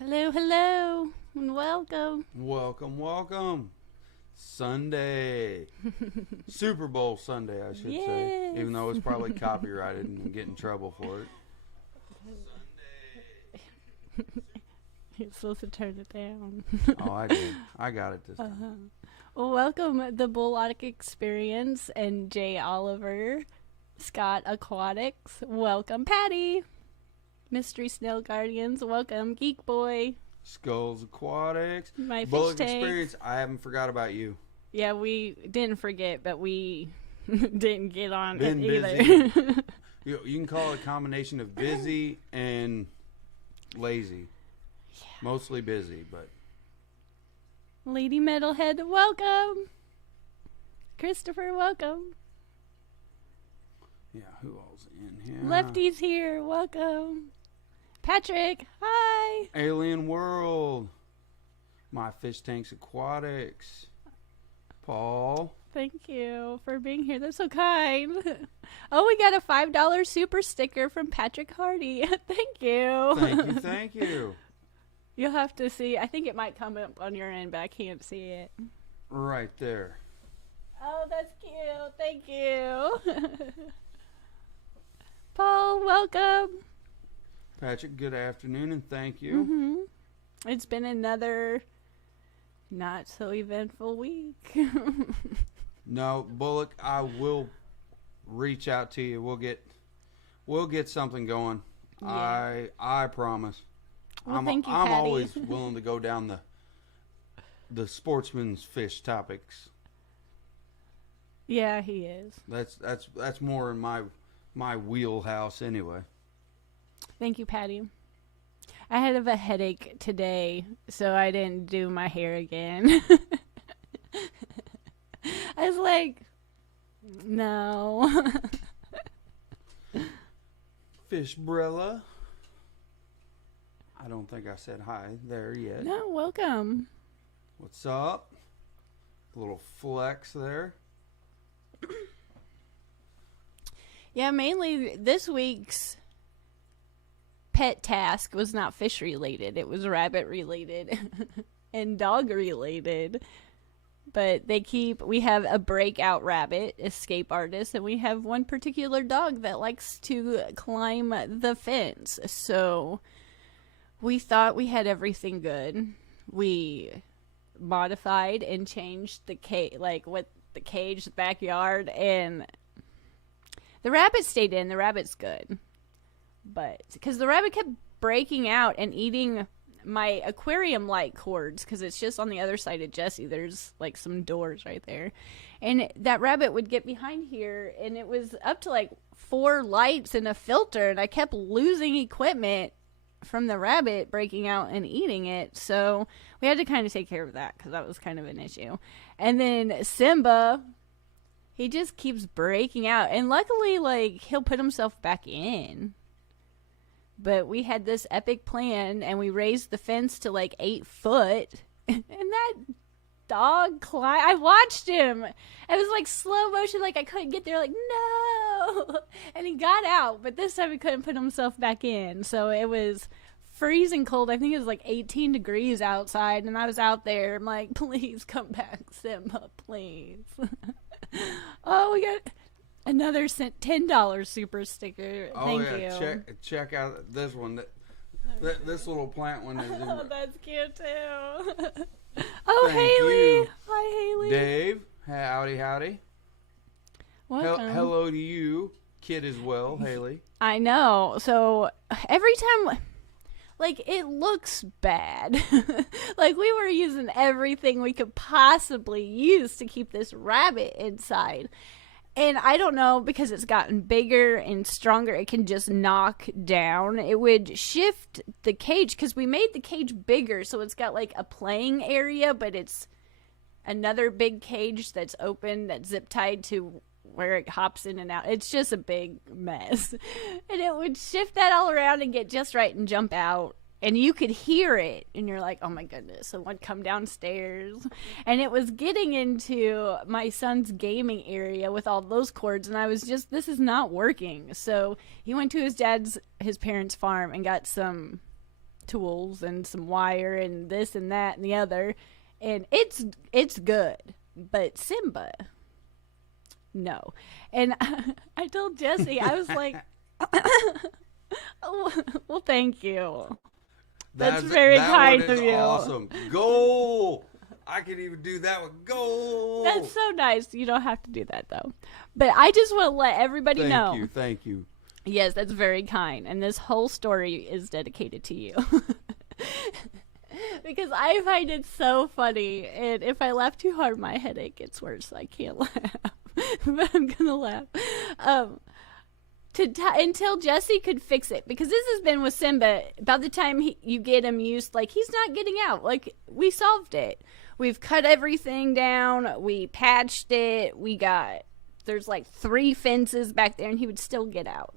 Hello, hello, and welcome. Welcome. Sunday. Super Bowl Sunday, I should say. Yes. Even though it's probably copyrighted and get in trouble for it. You're supposed to turn it down. Oh, I did. I got it this time. Well, welcome the Bulllock Experience and Jay Oliver, Scott Aquatics. Welcome, Patty. Mystery Snail Guardians. Welcome, Geek Boy. Skulls Aquatics. My fish Bullock tank. Experience. I haven't forgot about you. Yeah, we didn't forget, but we didn't get on Been it either. busy. You can call it a combination of busy and lazy. Yeah. Mostly busy, but Lady Metalhead, welcome. Christopher, welcome. yeah, who else in here? Lefty's here, welcome. Patrick, hi. Alien World. My Fish Tanks Aquatics. Paul. Thank you for being here. That's so kind. Oh, we got a $5 super sticker from Patrick Hardy. Thank you. Thank you. You'll have to see. I think it might come up on your end, but I can't see it. Right there. Oh, that's cute. Thank you. Paul, welcome. Patrick, good afternoon and thank you. Mm-hmm. It's been another not so eventful week. No, Bullock, I will reach out to you. We'll get something going. Yeah. I promise. Well, I'm thank you, I'm Patty. always willing to go down the sportsman's fish topics. Yeah, he is. That's more in my wheelhouse anyway. Thank you, Patty. I had a headache today, so I didn't do my hair again. I was like, no. Fishbrella. I don't think I said hi there yet. No, welcome. What's up? A little flex there. Yeah, mainly this week's pet task was not fish related. It was rabbit related and dog related. But we have a breakout rabbit, escape artist, and we have one particular dog that likes to climb the fence. So we thought we had everything good. We modified and changed the cage, the backyard, and the rabbit stayed in. The rabbit's good. But because the rabbit kept breaking out and eating my aquarium light cords, because it's just on the other side of Jesse. There's like some doors right there, and that rabbit would get behind here, and it was up to like 4 lights and a filter, and I kept losing equipment from the rabbit breaking out and eating it. So we had to kind of take care of that because that was kind of an issue. And then Simba, he just keeps breaking out, and luckily, like, he'll put himself back in. But we had this epic plan, and we raised the fence to like 8 foot, and that dog climbed. I watched him. It was like slow motion, like I couldn't get there, like, no! And he got out, but this time he couldn't put himself back in. So it was freezing cold. I think it was like 18 degrees outside, and I was out there. I'm like, please come back, Simba, please. Oh, we got another $10 super sticker. Thank you. Check out this one. This little plant one is. Oh, that's cute too. Oh, Thank Haley. you. Hi, Haley. Dave, howdy. Welcome. Hello to you, kid as well, Haley. I know. So every time, like, it looks bad. Like, we were using everything we could possibly use to keep this rabbit inside. And I don't know, because it's gotten bigger and stronger, it can just knock down. It would shift the cage, because we made the cage bigger, so it's got like a playing area, but it's another big cage that's open, that's zip tied to where it hops in and out. It's just a big mess. And it would shift that all around and get just right and jump out. And you could hear it, and you're like, oh my goodness, someone come downstairs. And it was getting into my son's gaming area with all those cords, and I was just, this is not working. So he went to his parents' farm and got some tools and some wire and this and that and the other, and it's good. But Simba, no. And I told Jesse, I was like, oh, well, thank you. That's very kind of you. Awesome. Goal. I can even do that with goal. That's so nice. You don't have to do that though. But I just want to let everybody know. Thank you. Yes, that's very kind. And this whole story is dedicated to you. Because I find it so funny. And if I laugh too hard, my headache gets worse. I can't laugh. But I'm going to laugh. Until Jesse could fix it. Because this has been with Simba. By the time you get him used, like, he's not getting out. Like, we solved it. We've cut everything down. We patched it. There's like 3 fences back there, and he would still get out.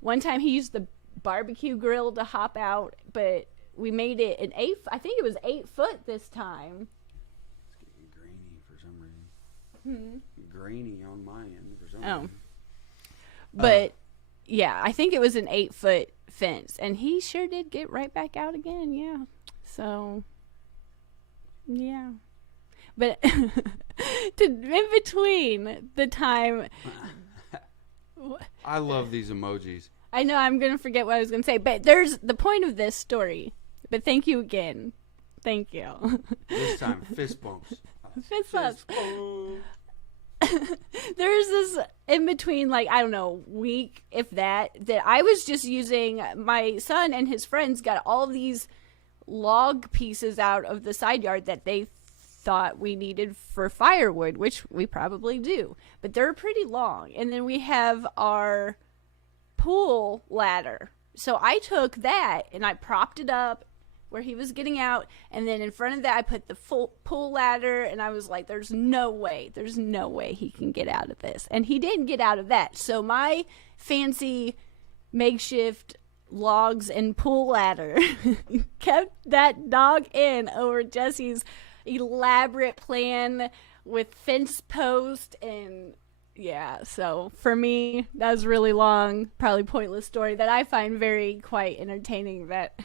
One time he used the barbecue grill to hop out, but we made it an 8, I think it was 8 foot this time. It's getting grainy for some reason. Grainy on my end for some reason. But, yeah, I think it was an 8 foot fence, and he sure did get right back out again, yeah. So, yeah. But in between the time... I love these emojis. I know, I'm going to forget what I was going to say, but there's the point of this story. But thank you again. Thank you. This time, fist bumps. Fist bumps. There's this in between, like, I don't know, week, if that I was just using, my son and his friends got all these log pieces out of the side yard that they thought we needed for firewood, which we probably do, but they're pretty long. And then we have our pool ladder, so I took that and I propped it up where he was getting out, and then in front of that I put the full pool ladder, and I was like, there's no way he can get out of this. And he didn't get out of that. So my fancy makeshift logs and pool ladder kept that dog in over Jesse's elaborate plan with fence post. And yeah, so for me, that was a really long, probably pointless story that I find quite entertaining. That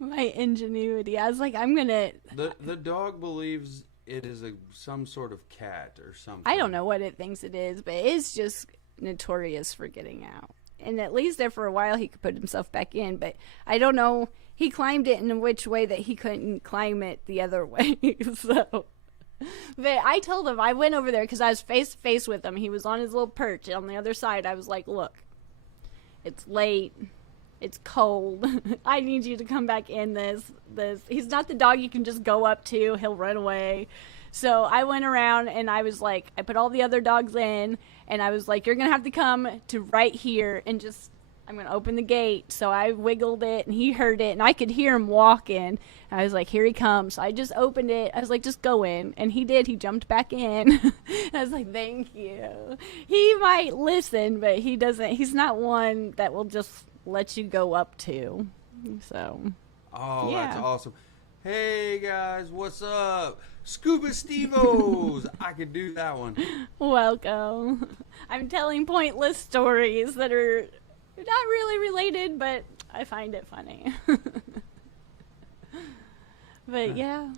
my ingenuity, I was like, I'm gonna... The dog believes it is some sort of cat or something. I don't know what it thinks it is, but it's just notorious for getting out. And at least there for a while he could put himself back in, but I don't know, he climbed it in which way that he couldn't climb it the other way. So, but I told him, I went over there because I was face to face with him. He was on his little perch on the other side. I was like, look, it's late. It's cold. I need you to come back in this. He's not the dog you can just go up to. He'll run away. So I went around and I was like, I put all the other dogs in and I was like, you're going to have to come to right here and just, I'm going to open the gate. So I wiggled it and he heard it and I could hear him walking. I was like, here he comes. So I just opened it. I was like, just go in. And he did. He jumped back in. I was like, thank you. He might listen, but he doesn't. He's not one that will just let you go up to. So oh, yeah. That's awesome. Hey guys, what's up? Scuba Steve-O's. I could do that one. Welcome. I'm telling pointless stories that are not really related, but I find it funny. But yeah.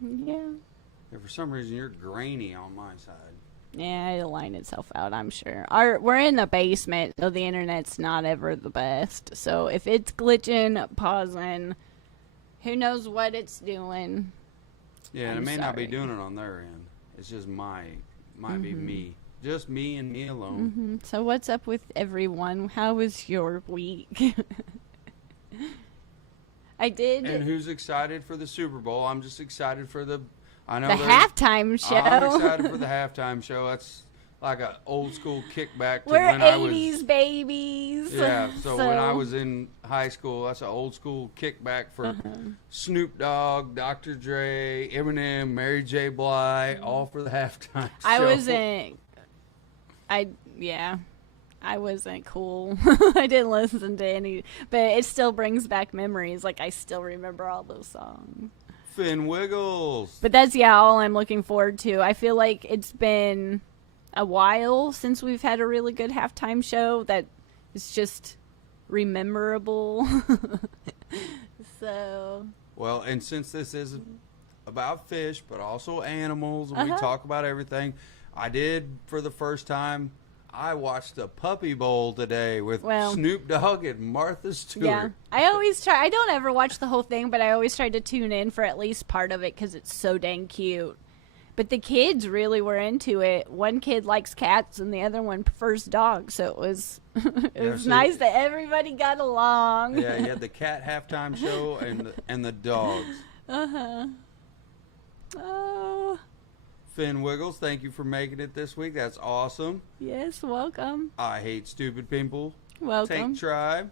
For some reason you're grainy on my side. Yeah, it'll line itself out, I'm sure. We're in the basement, so the internet's not ever the best. So if it's glitching, pausing, who knows what it's doing. Yeah, and it may not be doing it on their end. It's just might be me. Just me and me alone. Mm-hmm. So what's up with everyone? How was your week? I did. And who's excited for the Super Bowl? I'm just excited for the halftime show. I'm excited for the halftime show. That's like an old school kickback to We're when 80s babies. Yeah, so when I was in high school, that's an old school kickback for Snoop Dogg, Dr. Dre, Eminem, Mary J. Blige, all for the halftime show. I wasn't cool. I didn't listen to any, but it still brings back memories. Like, I still remember all those songs. Finn Wiggles. But that's, all I'm looking forward to. I feel like it's been a while since we've had a really good halftime show that is just rememberable. So. Well, and since this is about fish, but also animals, and we talk about everything, I did, for the first time, I watched the Puppy Bowl today with Snoop Dogg and Martha Stewart. Yeah, I always try. I don't ever watch the whole thing, but I always try to tune in for at least part of it because it's so dang cute. But the kids really were into it. One kid likes cats, and the other one prefers dogs. So it was nice that everybody got along. Yeah, you had the cat halftime show and the dogs. Oh. Finn Wiggles, thank you for making it this week. That's awesome. Yes, welcome. I Hate Stupid People. Welcome. Tank Tribe.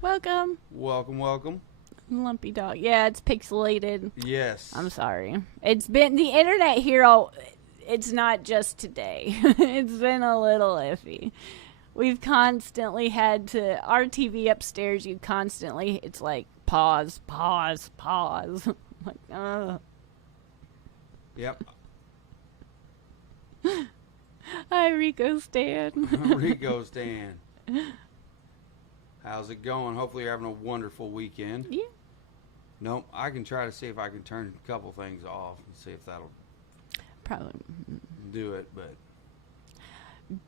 Welcome. Welcome. Lumpy dog. Yeah, it's pixelated. Yes. I'm sorry. It's been the internet here. It's not just today. It's been a little iffy. We've constantly had to, our TV upstairs, it's like pause. Like, ugh. Yep. Hi, Rico Stan. Rico Stan. How's it going? Hopefully you're having a wonderful weekend. Yeah. Nope. I can try to see if I can turn a couple things off and see if that'll probably do it, but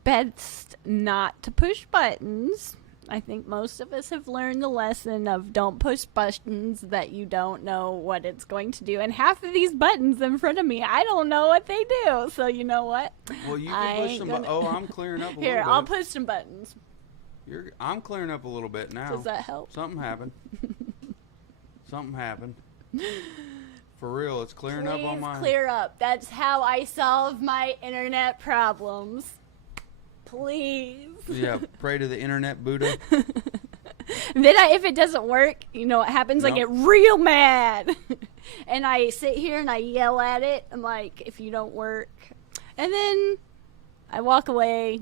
best not to push buttons. I think most of us have learned the lesson of don't push buttons that you don't know what it's going to do. And half of these buttons in front of me, I don't know what they do. So you know what? Well, you can push some buttons. Oh, I'm clearing up a little bit. Here, I'll push some buttons. I'm clearing up a little bit now. Does that help? Something happened. Something happened. For real, it's clearing up on mine. Please clear up. That's how I solve my internet problems. Please. Yeah, pray to the internet Buddha. Then if it doesn't work, you know what happens? I get real mad. And I sit here and I yell at it. I'm like, if you don't work. And then I walk away,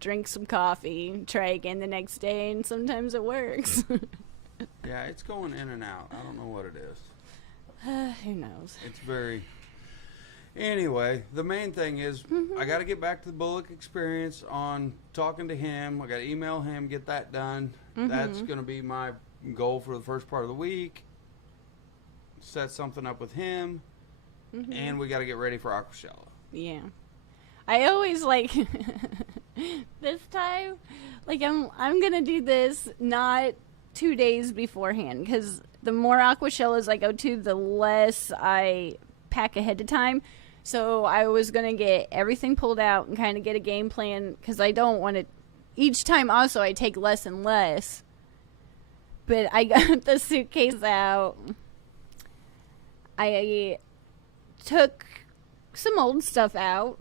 drink some coffee, try again the next day, and sometimes it works. Yeah, it's going in and out. I don't know what it is. Who knows? It's very... Anyway, the main thing is I got to get back to the Bullock experience on talking to him. I got to email him, get that done. That's going to be my goal for the first part of the week. Set something up with him. And we got to get ready for Aquashella. Yeah. I always like this time, like I'm going to do this not 2 days beforehand, because the more Aquashellas I go to, the less I pack ahead of time. So I was going to get everything pulled out and kind of get a game plan, because I don't want to, each time also I take less and less. But I got the suitcase out. I took some old stuff out,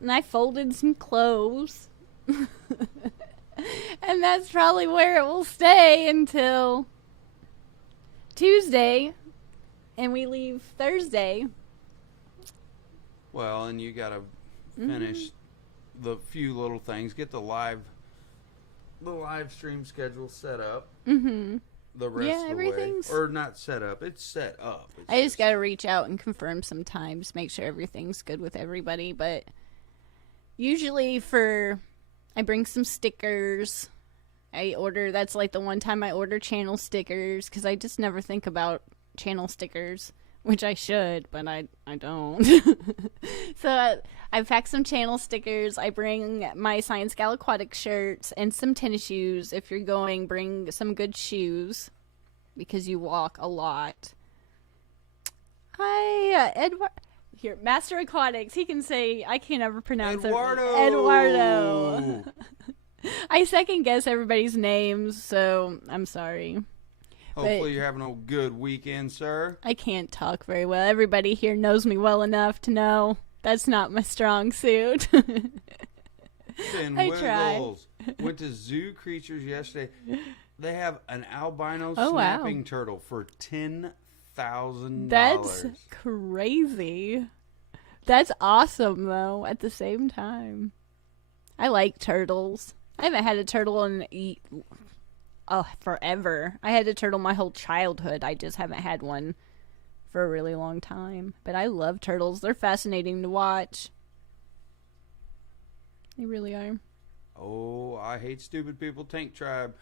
and I folded some clothes. And that's probably where it will stay until Tuesday, and we leave Thursday. Well, and you got to finish the few little things, get the live stream schedule set up. The rest of the way. Or not set up, it's set up. I just got to reach out and confirm some times, make sure everything's good with everybody. But usually I bring some stickers. That's like the one time I order channel stickers, because I just never think about channel stickers, which I should, but I don't. So I packed some channel stickers. I bring my ScienceGal Aquatics shirts and some tennis shoes. If you're going, bring some good shoes, because you walk a lot. Hi, Edward. Here, Master Aquatics. He can say, I can't ever pronounce Eduardo. Eduardo. I second guess everybody's names, so I'm sorry. Hopefully you're having a good weekend, sir. I can't talk very well. Everybody here knows me well enough to know that's not my strong suit. Finn Wiggles went to Zoo Creatures yesterday. They have an albino snapping turtle for $10,000. That's crazy. That's awesome, though, at the same time. I like turtles. I haven't had a turtle in forever. I had a turtle my whole childhood. I just haven't had one for a really long time. But I love turtles. They're fascinating to watch. They really are. Oh, I Hate Stupid People Tank Tribe.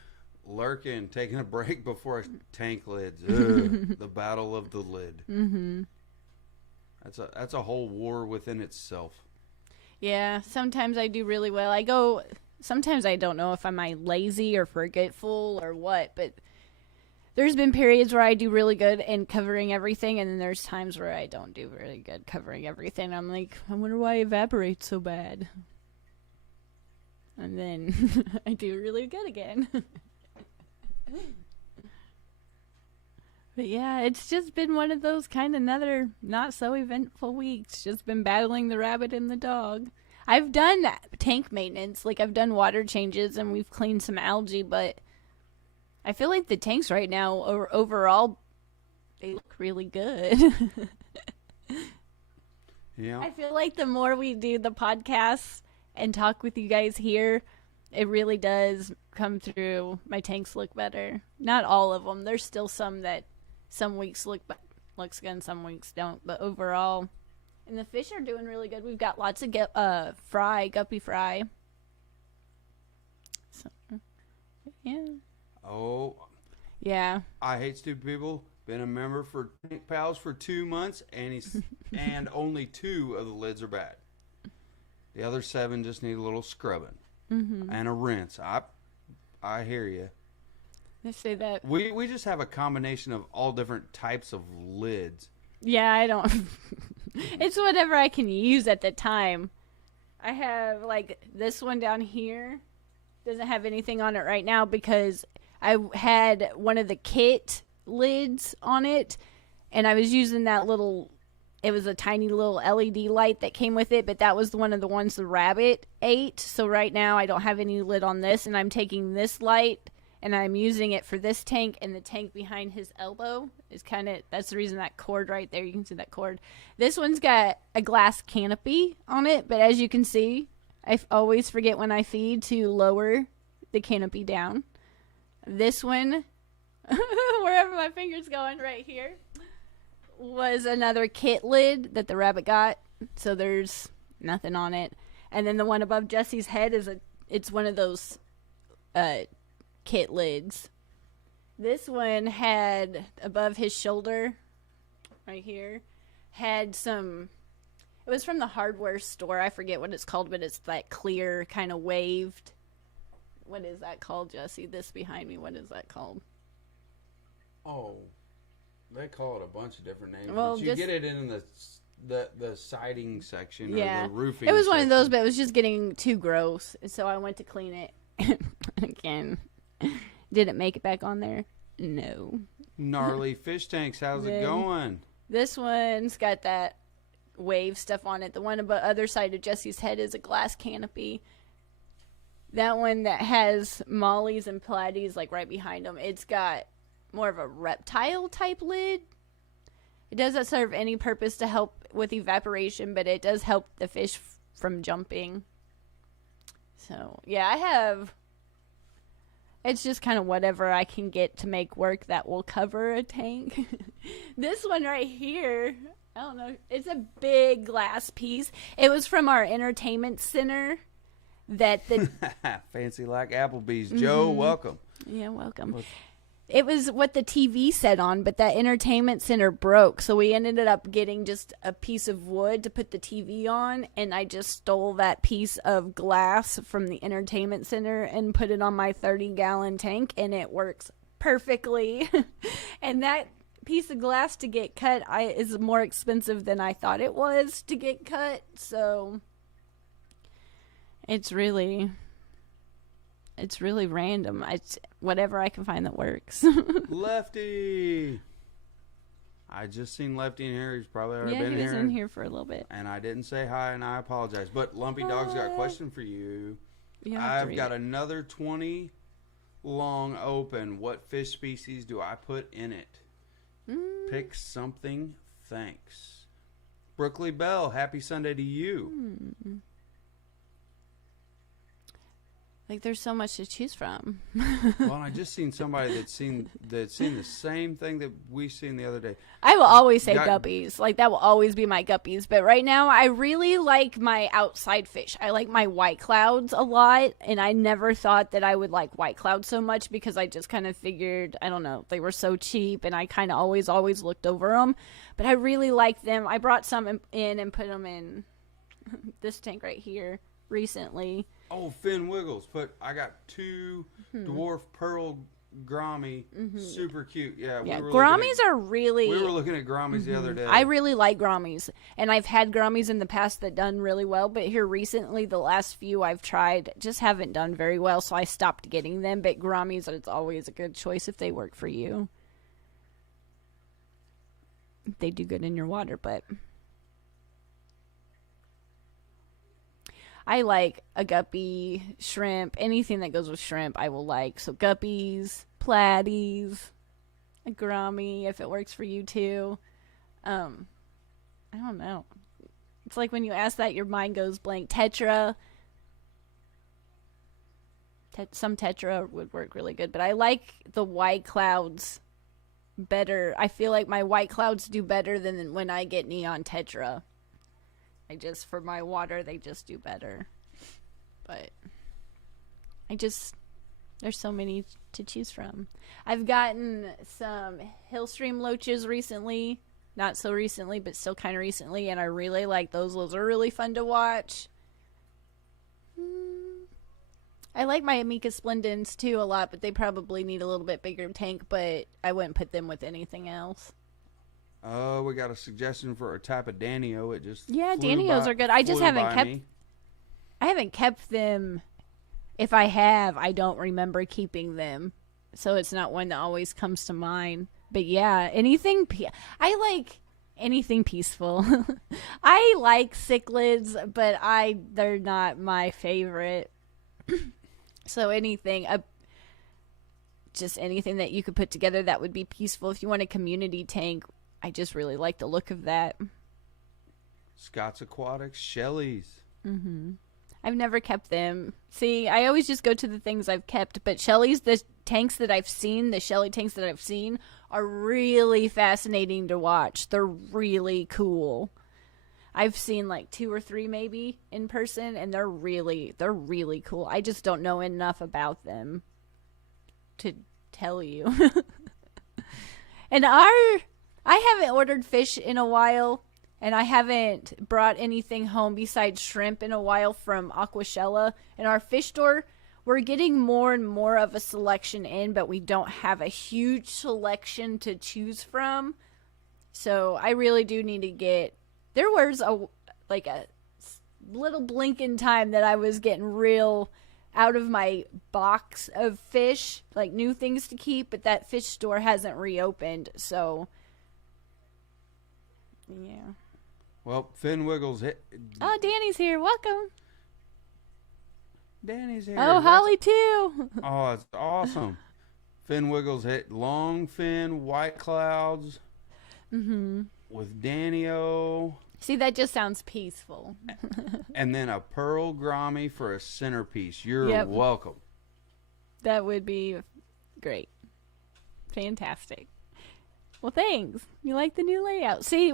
lurking, taking a break before a tank lids. Ugh, the battle of the lid. Mm-hmm. That's a whole war within itself. Yeah, sometimes I do really well. Sometimes I don't know if I'm lazy or forgetful or what, but there's been periods where I do really good in covering everything, and then there's times where I don't do really good covering everything. I'm like, I wonder why I evaporate so bad. And then I do really good again. But yeah, it's just been one of those kind of another not so eventful weeks. Just been battling the rabbit and the dog. I've done tank maintenance, like I've done water changes and we've cleaned some algae, but I feel like the tanks right now are overall, they look really good. Yeah. I feel like the more we do the podcasts and talk with you guys here, it really does come through. My tanks look better. Not all of them. There's still some that some weeks looks good and some weeks don't. But overall, and the fish are doing really good. We've got lots of guppy fry. So, yeah. Oh. Yeah. I hate stupid people. Been a member for Tank Pals for 2 months, and only 2 of the lids are bad. The other 7 just need a little scrubbing and a rinse. I hear you. They say that. We just have a combination of all different types of lids. Yeah, I don't. It's whatever I can use at the time. I have like this one down here. Doesn't have anything on it right now because I had one of the kit lids on it, and I was using that little. It was a tiny little LED light that came with it, but that was one of the ones the rabbit ate. So right now I don't have any lid on this, and I'm taking this light and I'm using it for this tank, and the tank behind his elbow is that's the reason that cord right there, you can see that cord. This one's got a glass canopy on it, but as you can see, I always forget when I feed to lower the canopy down. This one, wherever my finger's going right here, was another kit lid that the rabbit got, so there's nothing on it. And then the one above Jesse's head it's one of those kit lids. This one had above his shoulder right here had some, it was from the hardware store, I forget what it's called, but it's that clear kind of waved, what is that called, Jesse? This behind me, what is that called? Oh, they call it a bunch of different names. Well, but you get it in the siding section, yeah, or the roofing it was one of section. those, but it was just getting too gross, so I went to clean it again. Did it make it back on there? No. Gnarly fish tanks, how's it going? This one's got that wave stuff on it. The one on the other side of Jesse's head is a glass canopy. That one that has mollies and platies like right behind them, it's got more of a reptile type lid. It doesn't serve any purpose to help with evaporation, but it does help the fish from jumping. So, yeah, it's just kind of whatever I can get to make work that will cover a tank. This one right here, I don't know, it's a big glass piece. It was from our entertainment center. Fancy like Applebee's. Joe, welcome. Yeah, welcome. It was what the TV said on, but that entertainment center broke, so we ended up getting just a piece of wood to put the TV on, and I just stole that piece of glass from the entertainment center and put it on my 30-gallon tank, and it works perfectly. And that piece of glass to get cut is more expensive than I thought it was to get cut, so it's really random. It's whatever I can find that works. Lefty. I just seen Lefty in here. He's probably already been here. Yeah, he was in here for a little bit. And I didn't say hi, and I apologize. But Lumpy Dog's got a question for you. I've got another 20 long open. What fish species do I put in it? Pick something. Thanks. Brooklyn Bell, happy Sunday to you. Like, there's so much to choose from. Well, I just seen somebody that's seen the same thing that we seen the other day. I will always say guppies. Like, that will always be my guppies. But right now, I really like my outside fish. I like my white clouds a lot. And I never thought that I would like white clouds so much because I just kind of figured, I don't know, they were so cheap. And I kind of always looked over them. But I really like them. I brought some in and put them in this tank right here recently. Oh, fin wiggles. But I got 2 dwarf pearl Grommy, super cute. Yeah, Grommies are really... We were looking at Grommies the other day. I really like Grommies, and I've had Grommies in the past that done really well, but here recently, the last few I've tried just haven't done very well, so I stopped getting them, but Grommies, it's always a good choice if they work for you. They do good in your water, but... I like a guppy, shrimp, anything that goes with shrimp I will like. So guppies, platies, a Grommy if it works for you too. I don't know. It's like when you ask that, your mind goes blank. Tetra. Some Tetra would work really good, but I like the white clouds better. I feel like my white clouds do better than when I get neon Tetra. For my water, they just do better. But there's so many to choose from. I've gotten some Hillstream loaches recently. Not so recently, but still kind of recently. And I really like those. Those are really fun to watch. I like my Amica Splendens too a lot, but they probably need a little bit bigger tank. But I wouldn't put them with anything else. We got a suggestion for a type of Danio. It just Danios are good. I just haven't kept them. If I have, I don't remember keeping them, so it's not one that always comes to mind. But yeah, I like anything peaceful. I like cichlids, but they're not my favorite. So just anything that you could put together that would be peaceful. If you want a community tank, I just really like the look of that. Scott's Aquatics, Shelly's. I've never kept them. See, I always just go to the things I've kept, but Shelly's, the tanks that I've seen, the Shelly tanks that I've seen, are really fascinating to watch. They're really cool. I've seen like 2 or 3 maybe in person, and they're really cool. I just don't know enough about them to tell you. And I haven't ordered fish in a while, and I haven't brought anything home besides shrimp in a while from Aquashella. In our fish store, we're getting more and more of a selection in, but we don't have a huge selection to choose from. So I really do need to get... There was a little blink in time that I was getting real out of my box of fish, like new things to keep, but that fish store hasn't reopened, so... Yeah. Well, Fin Wiggles hit. Oh, Danny's here. Welcome. Danny's here. Oh, Holly too. Oh, it's awesome. Fin Wiggles hit long fin, white clouds. With Danio. See, that just sounds peaceful. And then a pearl Grommy for a centerpiece. You're welcome. That would be great. Fantastic. Well, thanks. You like the new layout. See,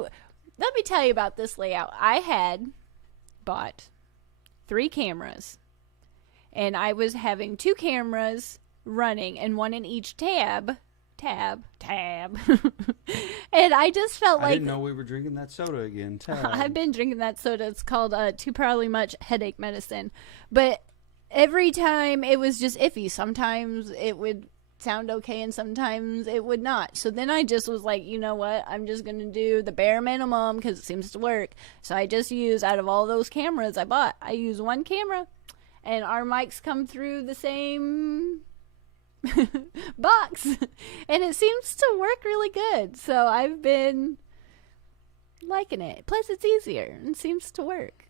let me tell you about this layout. I had bought 3 cameras, and I was having 2 cameras running and one in each tab. And I just felt like... I didn't know we were drinking that soda again. Tab. I've been drinking that soda. It's called Too Probably Much Headache Medicine. But every time it was just iffy. Sometimes it would sound okay and sometimes it would not. So then I just was like, you know what? I'm just going to do the bare minimum because it seems to work. So I just use, out of all those cameras I bought, I use 1 camera. And our mics come through the same... box, and it seems to work really good, so I've been liking it. Plus it's easier and seems to work,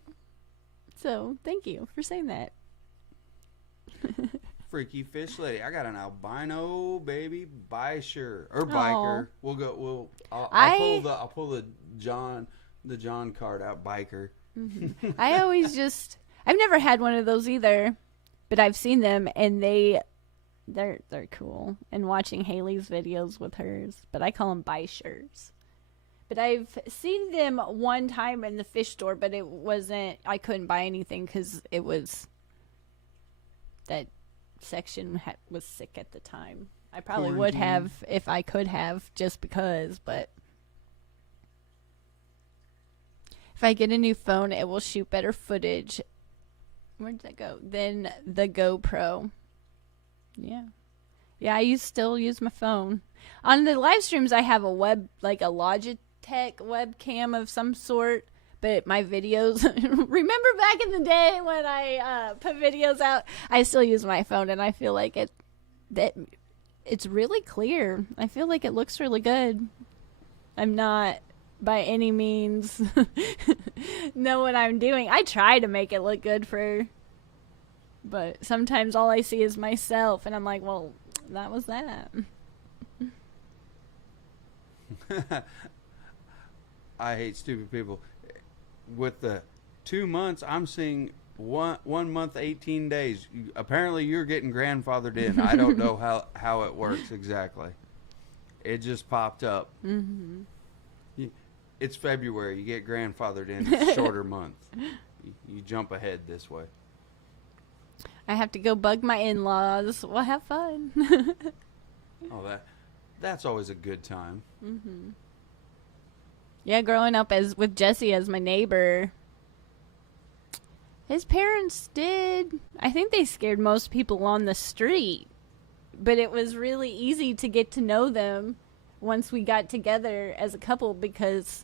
so thank you for saying that. Freaky fish lady, I got an albino baby biker. I'll pull the John card out, biker. I've never had one of those either. But I've seen them, and they're cool. And watching Haley's videos with hers, but I call them bishers. But I've seen them one time in the fish store, but it wasn't. I couldn't buy anything because it was that section was sick at the time. I probably would have if I could have, just because. But if I get a new phone, it will shoot better footage. Where did that go? Then the GoPro. Yeah. Yeah, I still use my phone. On the live streams, I have a Logitech webcam of some sort. But my videos, remember back in the day when I put videos out, I still use my phone, and I feel like it's really clear. I feel like it looks really good. I'm not by any means know what I'm doing. I try to make it look good but sometimes all I see is myself, and I'm like, well, that was that. I hate stupid people. With the 2 months, I'm seeing 1 month, 18 days. Apparently, you're getting grandfathered in. I don't know how it works exactly. It just popped up. Mm-hmm. It's February. You get grandfathered in. It's a shorter month. You jump ahead this way. I have to go bug my in-laws. We'll have fun. Oh, that's always a good time. Mm-hmm. Yeah, growing up with Jesse as my neighbor, his parents did. I think they scared most people on the street, but it was really easy to get to know them once we got together as a couple, because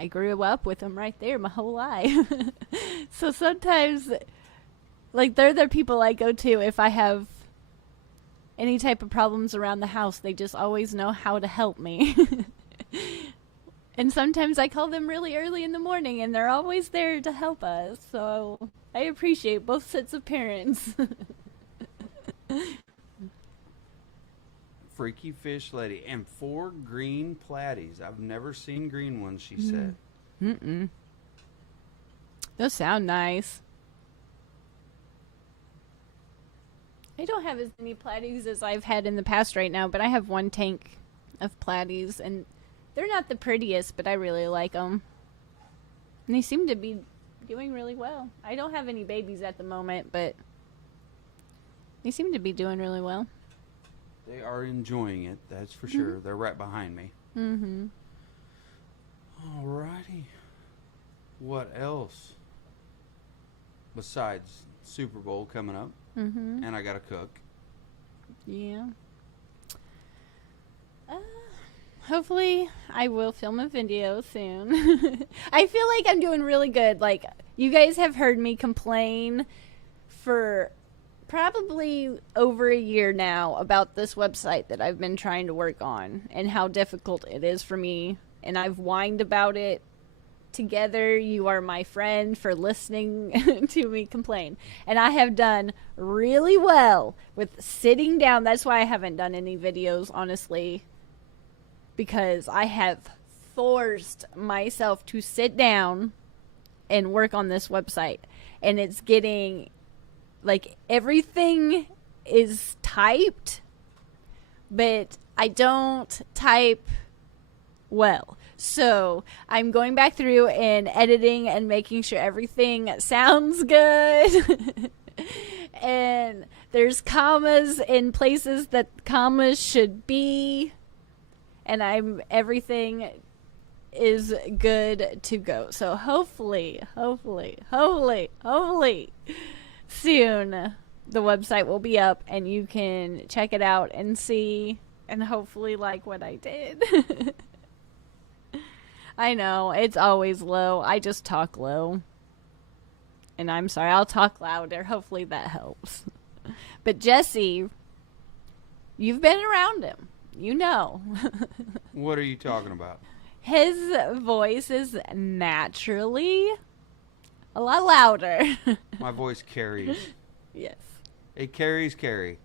I grew up with them right there my whole life. So sometimes, like, they're the people I go to if I have any type of problems around the house. They just always know how to help me. And sometimes I call them really early in the morning, and they're always there to help us. So I appreciate both sets of parents. Freaky fish lady. And 4 green platies. I've never seen green ones, she said. Mm-mm. Those sound nice. I don't have as many platies as I've had in the past right now, but I have 1 tank of platies, and they're not the prettiest, but I really like them. And they seem to be doing really well. I don't have any babies at the moment, but they seem to be doing really well. They are enjoying it, that's for sure. They're right behind me. Mm-hmm. Alrighty. What else? Besides Super Bowl coming up, and I gotta cook. Yeah. Hopefully, I will film a video soon. I feel like I'm doing really good. Like, you guys have heard me complain for probably over a year now about this website that I've been trying to work on and how difficult it is for me. And I've whined about it. Together, you are my friend for listening to me complain. And I have done really well with sitting down. That's why I haven't done any videos, honestly. Because I have forced myself to sit down and work on this website. And it's getting, like, everything is typed, but I don't type well. So I'm going back through and editing and making sure everything sounds good. And there's commas in places that commas should be. And everything is good to go. So hopefully, soon the website will be up and you can check it out and see and hopefully like what I did. I know, it's always low. I just talk low. And I'm sorry, I'll talk louder. Hopefully that helps. But Jesse, you've been around him. You know. What are you talking about? His voice is naturally a lot louder. My voice carries. Yes. It carries Kerri.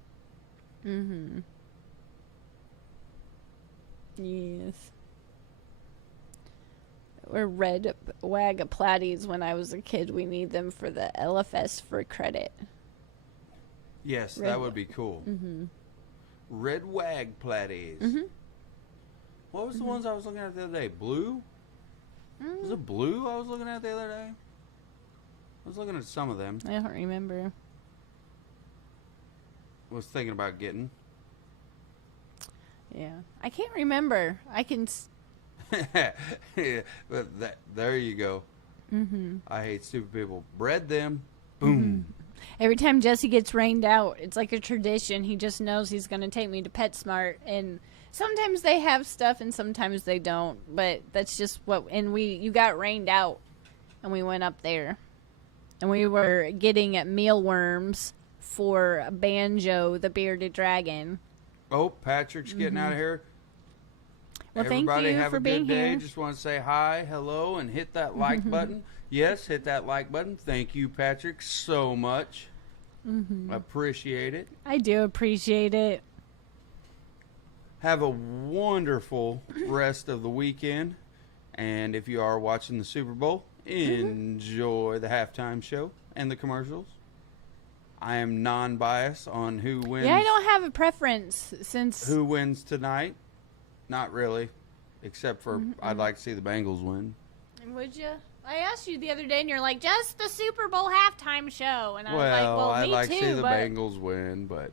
Mm-hmm. Yes. or red wag platies when I was a kid. We need them for the LFS for credit. Yes, Red that would be cool. Mm-hmm. Red wag platies. Mm-hmm. What was the ones I was looking at the other day? Blue? Mm-hmm. Was it blue I was looking at the other day? I was looking at some of them. I don't remember. Was thinking about getting. Yeah. I can't remember. I can... Yeah, but there you go. Mm-hmm. I hate stupid people. Bred them. Boom. Mm-hmm. Every time Jesse gets rained out, it's like a tradition. He just knows he's going to take me to PetSmart. And sometimes they have stuff and sometimes they don't. But that's just what... And you got rained out. And we went up there. And we were getting mealworms for Banjo, the bearded dragon. Oh, Patrick's getting out of here. Well, Everybody thank you have for a being good day. here. Just want to say hi, hello, and hit that like button. Yes, hit that like button. Thank you, Patrick, so much. Appreciate it. I do appreciate it. Have a wonderful rest of the weekend. And if you are watching the Super Bowl, enjoy the halftime show and the commercials. I am non-biased on who wins. Yeah, I don't have a preference since... Who wins tonight? Not really. Except for I'd like to see the Bengals win. Would you? I asked you the other day, and you're like, just the Super Bowl halftime show. And I was like, Well, well, I'd me like too, to see the but Bengals win, but...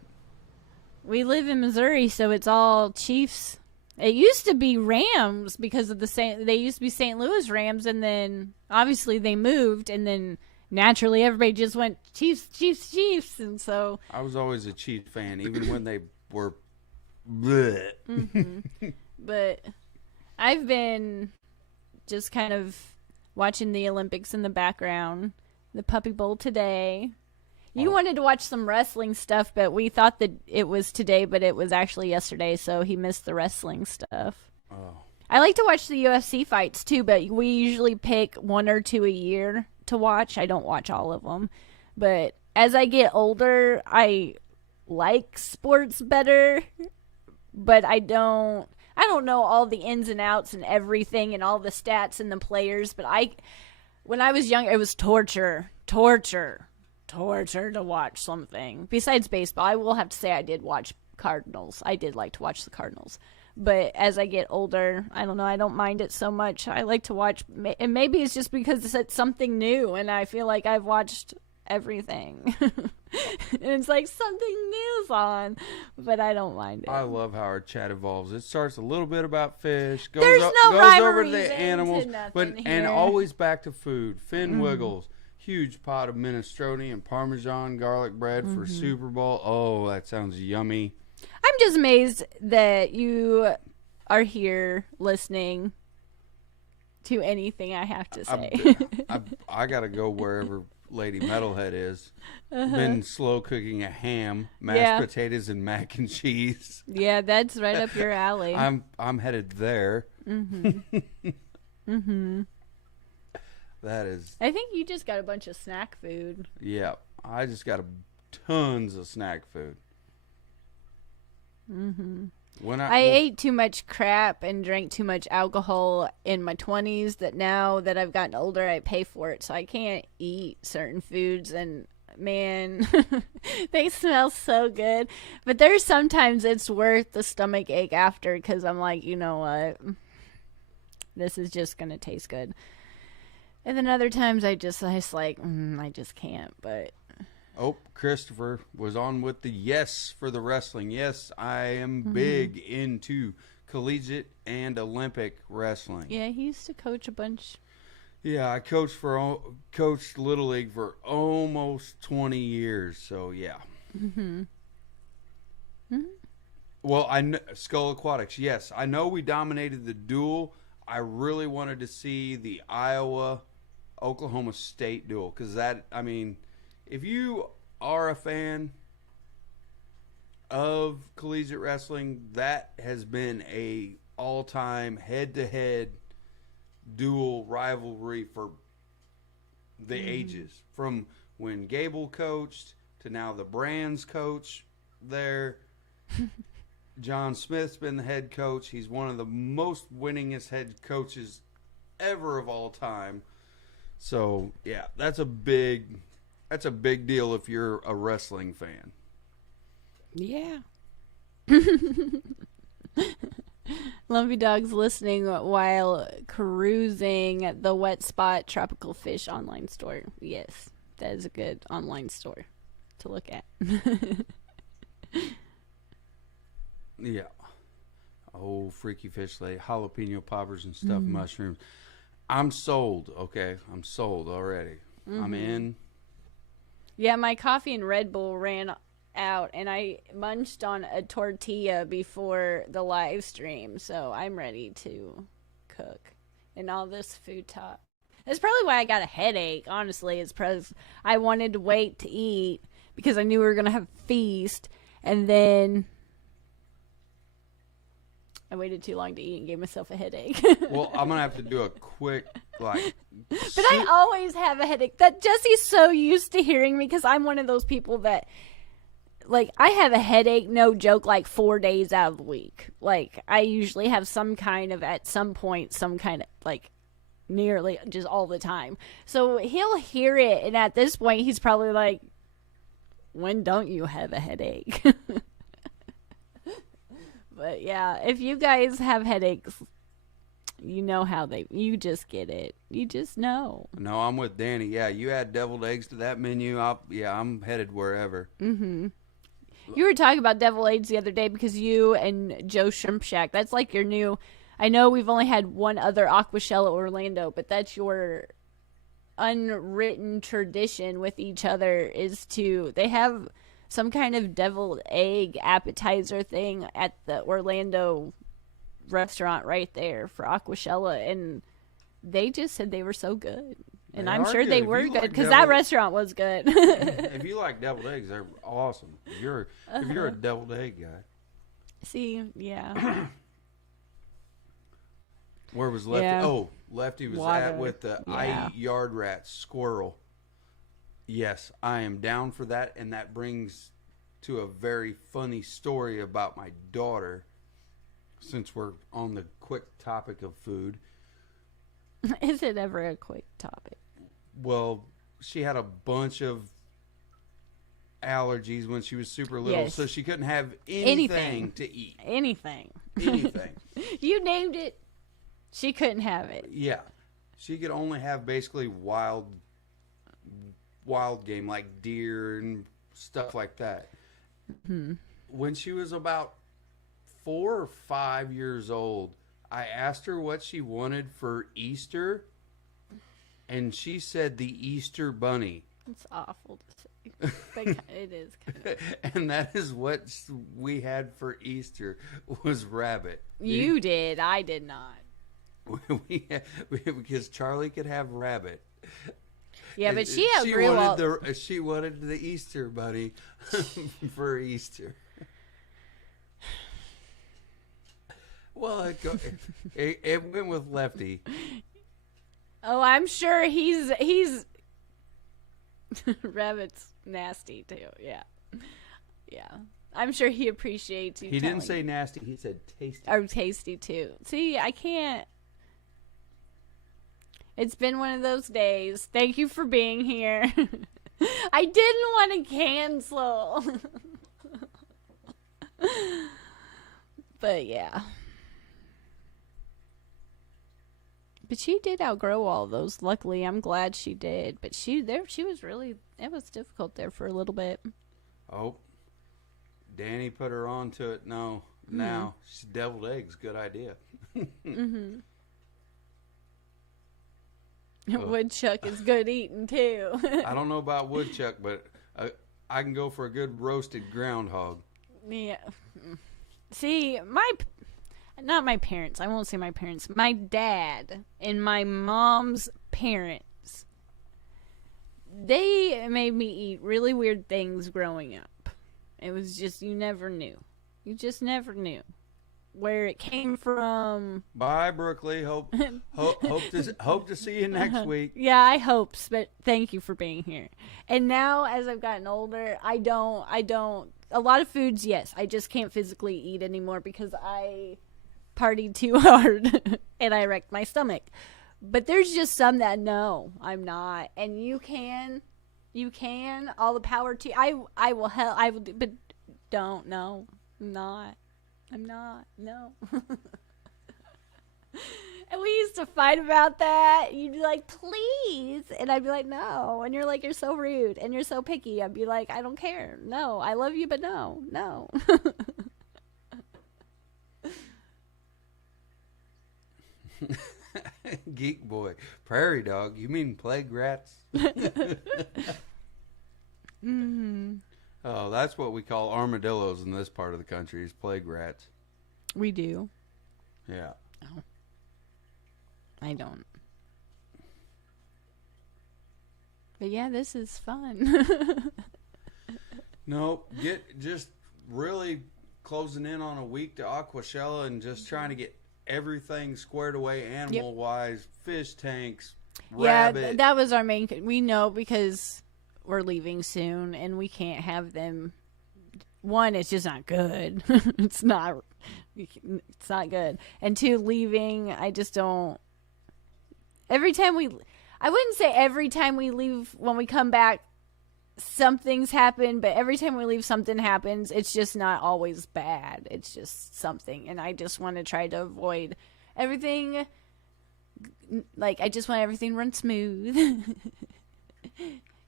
we live in Missouri, so it's all Chiefs. It used to be Rams because of they used to be St. Louis Rams, and then obviously they moved, and then naturally everybody just went Chiefs, Chiefs, Chiefs, and so... I was always a Chiefs fan, even when they were... bleh. But I've been just kind of watching the Olympics in the background. The Puppy Bowl today. You wanted to watch some wrestling stuff, but we thought that it was today, but it was actually yesterday, so he missed the wrestling stuff. Oh. I like to watch the UFC fights, too, but we usually pick 1 or 2 a year to watch. I don't watch all of them. But as I get older, I like sports better, but I don't know all the ins and outs and everything and all the stats and the players, but when I was young, it was torture to watch something. Besides baseball, I will have to say I did watch Cardinals. I did like to watch the Cardinals. But as I get older, I don't know, I don't mind it so much. I like to watch, and maybe it's just because it's something new, and I feel like I've watched everything. And it's like something new's on, but I don't mind it. I love how our chat evolves. It starts a little bit about fish, There's no goes over to rhyme or the reason animals, to nothing but here. and always back to food. Finn Wiggles, huge pot of minestrone and Parmesan garlic bread for Super Bowl. Oh, that sounds yummy. I'm just amazed that you are here listening to anything I have to say. I got to go wherever Lady Metalhead is. Been slow cooking a ham, mashed potatoes, and mac and cheese. Yeah, that's right up your alley. I'm headed there. That is. I think you just got a bunch of snack food. Yeah, I just got tons of snack food. When I ate too much crap and drank too much alcohol in my 20s that now that I've gotten older, I pay for it. So I can't eat certain foods. And, man, they smell so good. But there's sometimes it's worth the stomach ache after because I'm like, you know what? This is just going to taste good. And then other times I just can't. But... Oh, Christopher was on with the yes for the wrestling. Yes, I am big into collegiate and Olympic wrestling. Yeah, he used to coach a bunch. Yeah, I coached Little League for almost 20 years, so yeah. Well, ScienceGal Aquatics, yes. I know we dominated the duel. I really wanted to see the Iowa-Oklahoma State duel because if you are a fan of collegiate wrestling, that has been a all-time head-to-head dual rivalry for the ages. From when Gable coached to now the Brands coach there. John Smith's been the head coach. He's one of the most winningest head coaches ever of all time. So yeah, that's a big deal if you're a wrestling fan. Yeah. Lumpy Dog's listening while cruising the Wet Spot Tropical Fish online store. Yes, that is a good online store to look at. Yeah. Oh, Freaky Fish Lady, jalapeno poppers and stuffed mushrooms. I'm sold, okay? I'm sold already. I'm in. Yeah, my coffee and Red Bull ran out, and I munched on a tortilla before the live stream, so I'm ready to cook. And all this food talk. That's probably why I got a headache, honestly. It's because I wanted to wait to eat because I knew we were going to have a feast, and then I waited too long to eat and gave myself a headache. Well, I'm going to have to do a quick, like... But I always have a headache. That Jesse's so used to hearing me because I'm one of those people that, like, I have a headache, no joke, like 4 days out of the week. Like, I usually have some kind of, at some point, some kind of, like, nearly just all the time. So he'll hear it, and at this point, he's probably like, when don't you have a headache? But yeah, if you guys have headaches, you know how you just get it. You just know. No, I'm with Danny. Yeah, you add deviled eggs to that menu. I'm headed wherever. Mm-hmm. You were talking about deviled eggs the other day because you and Joe Shrimp Shack, that's like your new, I know we've only had one other Aquashella Orlando, but that's your unwritten tradition with each other is they have some kind of deviled egg appetizer thing at the Orlando restaurant right there for Aquashella, and they just said they were so good. And I'm sure they were good because that restaurant was good. If you like deviled eggs, they're awesome. If you're a deviled egg guy. See, yeah. Where was Lefty? Yeah. Oh, Lefty was at with the I eat yard rats squirrel. Yes, I am down for that, and that brings to a very funny story about my daughter, since we're on the quick topic of food. Is it ever a quick topic? Well, she had a bunch of allergies when she was super little, so she couldn't have anything to eat. Anything. You named it. She couldn't have it. Yeah. She could only have basically wild game like deer and stuff like that. Mm-hmm. When she was about 4 or 5 years old, I asked her what she wanted for Easter, and she said the Easter bunny. It's awful to say, but it is kind of. And that is what we had for Easter was rabbit. You did. I did not. Because Charlie could have rabbit. Yeah, but she outgrew all. She wanted the Easter bunny for Easter. Well, it went with Lefty. Oh, I'm sure he's rabbit's nasty too. Yeah. I'm sure he appreciates you. He didn't say nasty. He said tasty. Oh, tasty too. See, I can't. It's been one of those days. Thank you for being here. I didn't want to cancel. But yeah. But she did outgrow all of those. Luckily, I'm glad she did. But she was really, it was difficult there for a little bit. Oh, Danny put her on to it. No, now she's deviled eggs. Good idea. Mm-hmm. Woodchuck is good eating too. I don't know about woodchuck, but I can go for a good roasted groundhog. Yeah. See, not my parents. I won't say my parents. My dad and my mom's parents, they made me eat really weird things growing up. It was just, you never knew. You just never knew where it came from. Bye, Brookley. Hope to see you next week. Yeah, I hope, but thank you for being here. And now, as I've gotten older, I don't. A lot of foods, yes, I just can't physically eat anymore because I partied too hard and I wrecked my stomach. But there's just some that no, I'm not. And you can, all the power to you. I will help, I will do, but don't, no, I'm not, no. And we used to fight about that. You'd be like, please. And I'd be like, no. And you're like, you're so rude. And you're so picky. I'd be like, I don't care. No, I love you, but no. Geek boy. Prairie dog. You mean plague rats? Oh, that's what we call armadillos in this part of the country, is plague rats. We do. Yeah. Oh. I don't. But yeah, this is fun. Nope. Just really closing in on a week to Aquashella and just trying to get everything squared away animal-wise, fish tanks, rabbit. Yeah, that was our main... We know because we're leaving soon and we can't have them... One, it's just not good. It's not good. And two, leaving, I just don't... Every time we... I wouldn't say every time we leave, when we come back, something's happened, but every time we leave, something happens. It's just not always bad. It's just something. And I just want to try to avoid everything. Like, I just want everything to run smooth.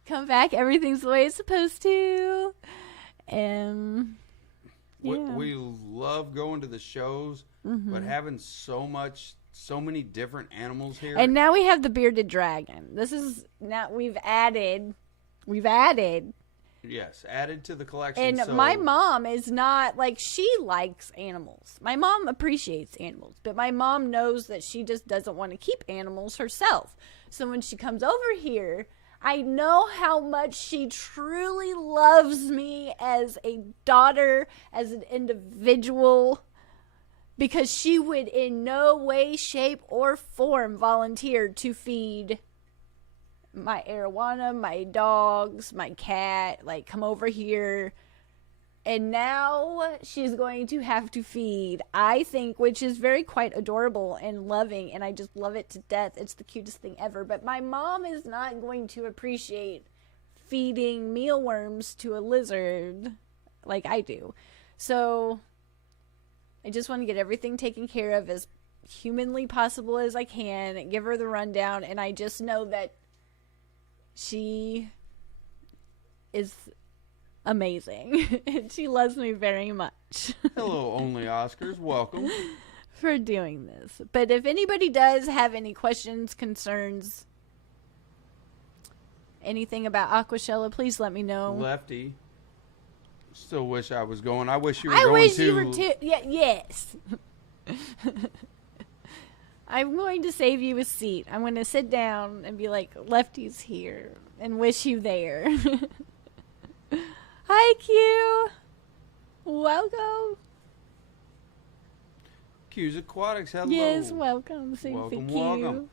Come back, everything's the way it's supposed to. And... Yeah. We love going to the shows, but having so many different animals here. And now we have the bearded dragon. This is now we've added. Yes, added to the collection. And my mom is not like, she likes animals. My mom appreciates animals, but my mom knows that she just doesn't want to keep animals herself. So when she comes over here, I know how much she truly loves me as a daughter, as an individual, because she would in no way, shape, or form volunteer to feed my arowana, my dogs, my cat, like, come over here. And now she's going to have to feed, I think, which is very quite adorable and loving, and I just love it to death. It's the cutest thing ever. But my mom is not going to appreciate feeding mealworms to a lizard like I do. So I just want to get everything taken care of as humanly possible as I can, and give her the rundown, and I just know that she is amazing. And she loves me very much. Hello, Only Oscars. Welcome. For doing this. But if anybody does have any questions, concerns, anything about Aquashella, please let me know. Lefty. Still wish I was going. I wish you were going too. I wish you were too. Yeah, yes. I'm going to save you a seat. I'm going to sit down and be like, Lefty's here, and wish you there. Hi, Q. Welcome. Q's Aquatics, hello. Yes, welcome. Welcome.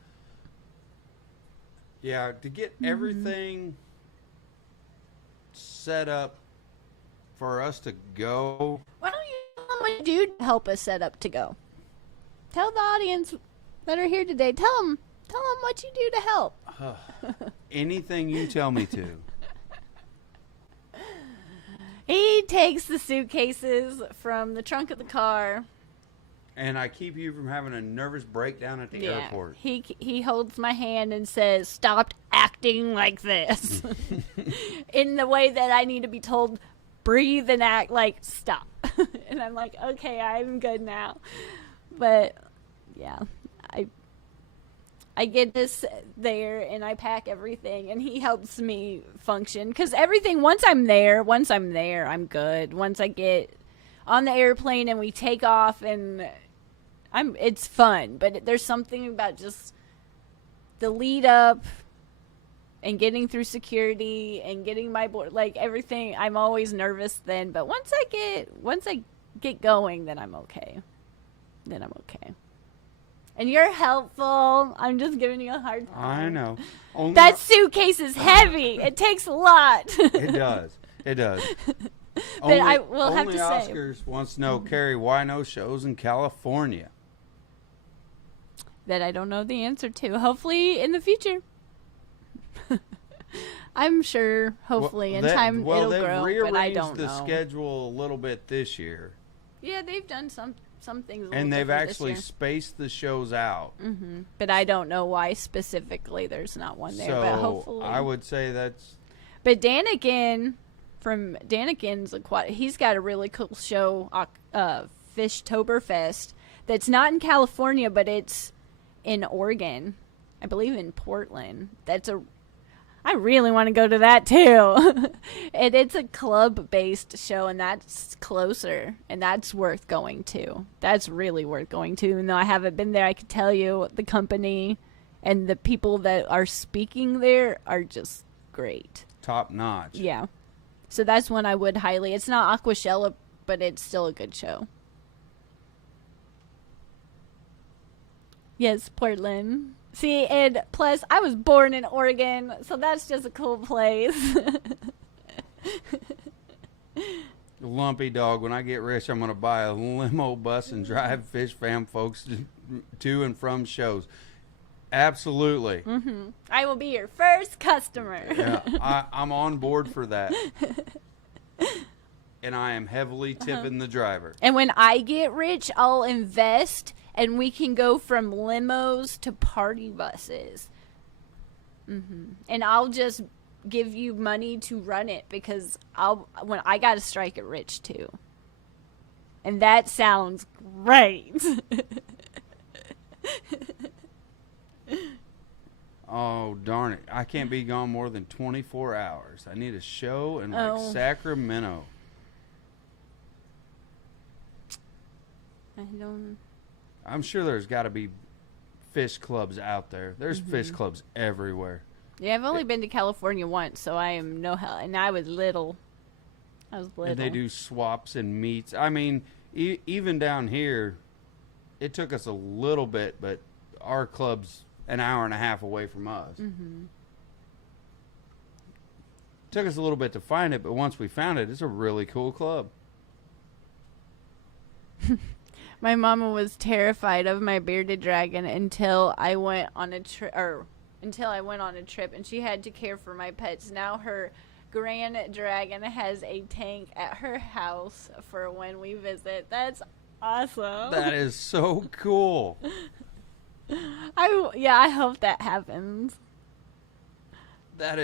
Yeah, to get everything set up for us to go. Why don't you tell them what you do to help us set up to go? Tell the audience that are here today. Tell them what you do to help. Anything you tell me to. He takes the suitcases from the trunk of the car. And I keep you from having a nervous breakdown at the airport. He holds my hand and says, stop acting like this. In the way that I need to be told, breathe and act like, stop. And I'm like, okay, I'm good now. But, yeah, I get this there, and I pack everything, and he helps me function. Because everything, once I'm there, I'm good. Once I get on the airplane and we take off, and it's fun. But there's something about just the lead up and getting through security and getting my board, like everything. I'm always nervous then, but once I get going, then I'm okay. And you're helpful. I'm just giving you a hard time. I know. That suitcase is heavy. It takes a lot. It does. But I will have to say. Only Oscars wants to know, Kerri, why no shows in California? that I don't know the answer to. Hopefully in the future. I'm sure, hopefully, in time it'll grow, but I don't know. They've rearranged the schedule a little bit this year. Yeah, they've done some things. And they've actually spaced the shows out. Mm-hmm. But I don't know why specifically there's not one there. So but hopefully, I would say that's. But Daniken from Daniken's Aquatics, he's got a really cool show, Fishtoberfest, that's not in California, but it's in Oregon, I believe in Portland. I really want to go to that too. And it's a club-based show, and that's closer, and that's worth going to. That's really worth going to. Even though I haven't been there, I can tell you the company and the people that are speaking there are just great. Top notch. Yeah. So that's one I would highly. It's not Aquashella, but it's still a good show. Yes, Portland. See, and plus, I was born in Oregon, so that's just a cool place. Lumpy dog, when I get rich, I'm going to buy a limo bus and drive Fish Fam folks to and from shows. Absolutely. Mm-hmm. I will be your first customer. Yeah, I'm on board for that. And I am heavily tipping the driver. And when I get rich, I'll invest, and we can go from limos to party buses. Mm-hmm. And I'll just give you money to run it, because when I got to strike it rich too. And that sounds great. Oh, darn it. I can't be gone more than 24 hours. I need a show in Sacramento. I'm sure there's got to be fish clubs out there. There's fish clubs everywhere. Yeah, I've only been to California once, so I am no help. And I was little. And they do swaps and meets. I mean, even down here, it took us a little bit, but our club's an hour and a half away from us. Mm-hmm. Took us a little bit to find it, but once we found it, it's a really cool club. My mama was terrified of my bearded dragon until I went on a trip, and she had to care for my pets. Now her grand dragon has a tank at her house for when we visit. That's awesome. That is so cool. I hope that happens. That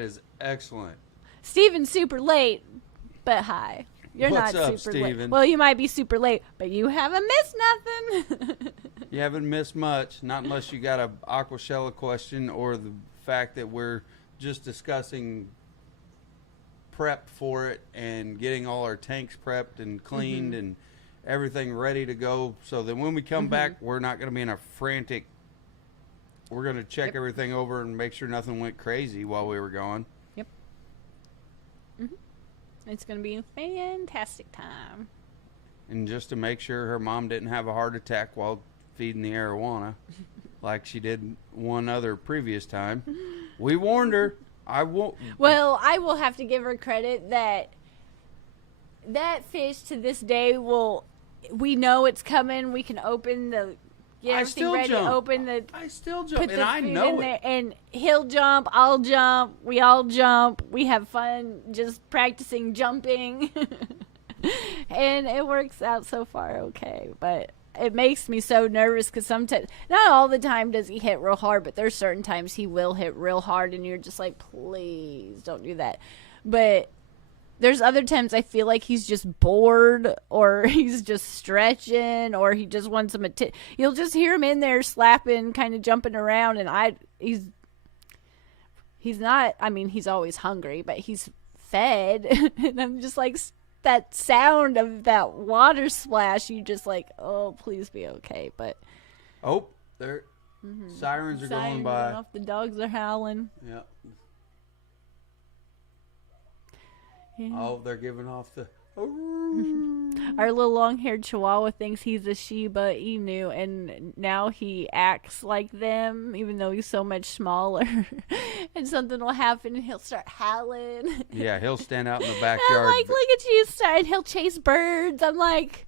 is excellent. Steven's super late, but hi. You're What's not up, super Steven? late. Well, you might be super late, but you haven't missed nothing. You haven't missed much, not unless you got a Aquashella question or the fact that we're just discussing prep for it and getting all our tanks prepped and cleaned and everything ready to go, so that when we come back, we're not going to be in a frantic. We're going to check everything over and make sure nothing went crazy while we were gone. Yep. It's going to be a fantastic time. And just to make sure her mom didn't have a heart attack while feeding the arowana, like she did one other previous time. We warned her. I won't. Well, I will have to give her credit that fish to this day we know it's coming. We can open get everything ready. Jump. Open the. I still jump, put and the I food know in it. there, and he'll jump. I'll jump. We all jump. We have fun just practicing jumping, and it works out so far okay. But it makes me so nervous because sometimes, not all the time does he hit real hard, but there's certain times he will hit real hard, and you're just like, please don't do that. But there's other times I feel like he's just bored, or he's just stretching, or he just wants some attention. You'll just hear him in there slapping, kind of jumping around, and he's not, I mean, he's always hungry, but he's fed. And I'm just like, that sound of that water splash, you just like, oh, please be okay. But there, sirens are going by. Going off, the dogs are howling. Yeah. Yeah. Oh, they're giving off the. Our little long-haired Chihuahua thinks he's a Shiba Inu, and now he acts like them, even though he's so much smaller. And something will happen, and he'll start howling. Yeah, he'll stand out in the backyard. I'm like, look at you, and he'll chase birds. I'm like,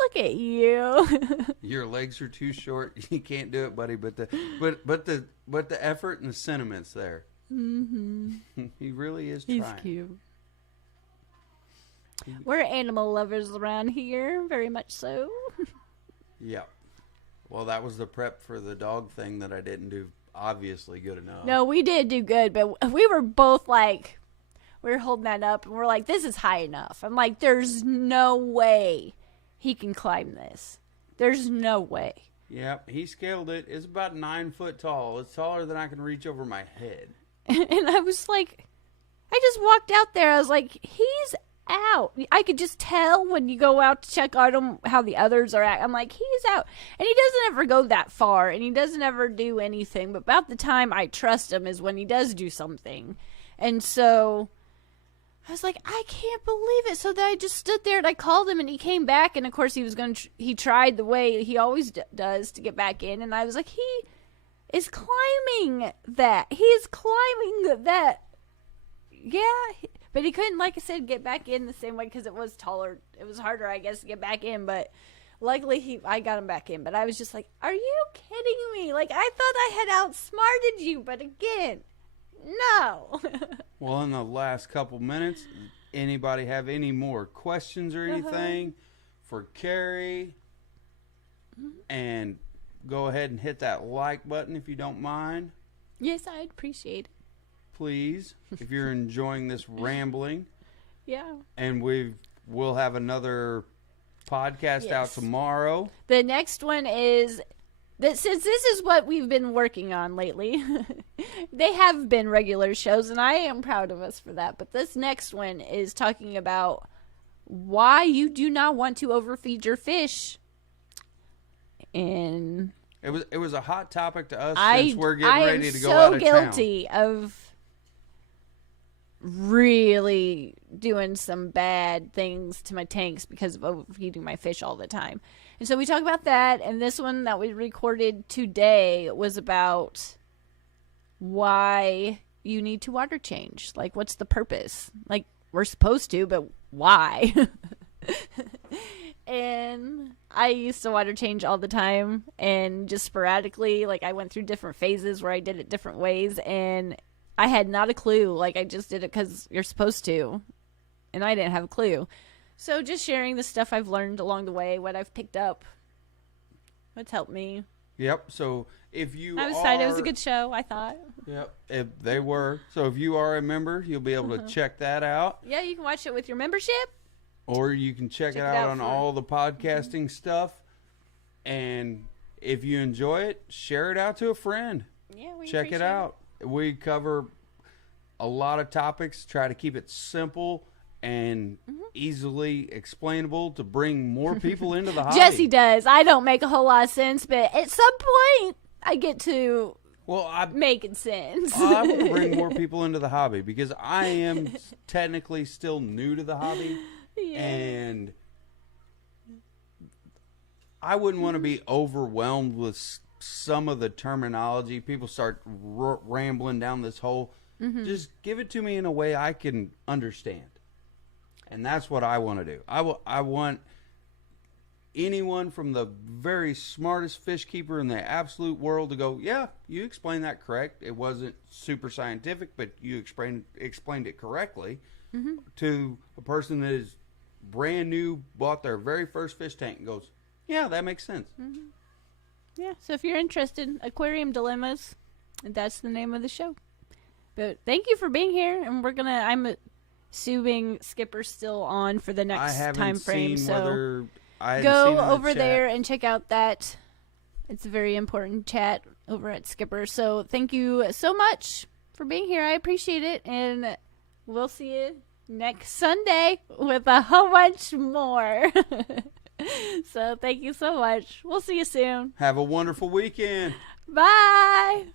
Look at you. Your legs are too short. You can't do it, buddy. But the effort and the sentiments there. Mm-hmm. He really is trying. He's cute. We're animal lovers around here, very much so. Yeah. Well, that was the prep for the dog thing that I didn't do obviously good enough. No, we did do good, but we were both like, we were holding that up, and we're like, this is high enough. I'm like, there's no way he can climb this. There's no way. Yep, he scaled it. It's about 9 foot tall. It's taller than I can reach over my head. And I was like, I just walked out there. I was like, he's out. I could just tell when you go out to check on him how the others are at. I'm like, he's out. And he doesn't ever go that far, and he doesn't ever do anything. But about the time I trust him is when he does do something. And so I was like, I can't believe it. So then I just stood there and I called him, and he came back. And of course he was going to, he tried the way he always does to get back in. And I was like, he is climbing that. He is climbing that. Yeah. But he couldn't, like I said, get back in the same way because it was taller. It was harder, I guess, to get back in. But luckily I got him back in. But I was just like, are you kidding me? Like, I thought I had outsmarted you. But again, no. Well, in the last couple minutes, anybody have any more questions or anything for Kerri? And go ahead and hit that like button if you don't mind. Yes, I'd appreciate it. Please, if you're enjoying this rambling. Yeah. And we'll have another podcast out tomorrow. The next one is that since this is what we've been working on lately, they have been regular shows, and I am proud of us for that. But this next one is talking about why you do not want to overfeed your fish. And it was a hot topic to us since we're getting ready to go out of town. I am so guilty of really doing some bad things to my tanks because of overfeeding my fish all the time. And so we talk about that, and this one that we recorded today was about why you need to water change. Like, what's the purpose? Like, we're supposed to, but why? And I used to water change all the time, and just sporadically, like, I went through different phases where I did it different ways, and I had not a clue. Like, I just did it because you're supposed to, and I didn't have a clue. So just sharing the stuff I've learned along the way, what I've picked up, what's helped me. Yep. So if you I was excited. It was a good show, I thought. Yep. If they were. So if you are a member, you'll be able to check that out. Yeah, you can watch it with your membership. Or you can check it out on all the podcasting stuff. And if you enjoy it, share it out to a friend. Yeah, check it out. We cover a lot of topics, try to keep it simple and easily explainable to bring more people into the hobby. Jesse does. I don't make a whole lot of sense, but at some point I get to making sense. I want to bring more people into the hobby because I am technically still new to the hobby. Yeah. And I wouldn't want to be overwhelmed with some of the terminology. People start rambling down this hole. Just give it to me in a way I can understand. And that's what I want to do. I want anyone from the very smartest fish keeper in the absolute world to go, yeah, you explained that correct. It wasn't super scientific, but you explained it correctly. To a person that is brand new, bought their very first fish tank and goes, yeah, that makes sense. Yeah, so if you're interested, Aquarium Dilemmas, that's the name of the show. But thank you for being here, and I'm assuming Skipper's still on for the next time frame. So go over there and check out that. It's a very important chat over at Skipper. So thank you so much for being here. I appreciate it, and we'll see you next Sunday with a whole bunch more. So thank you so much. We'll see you soon. Have a wonderful weekend. Bye.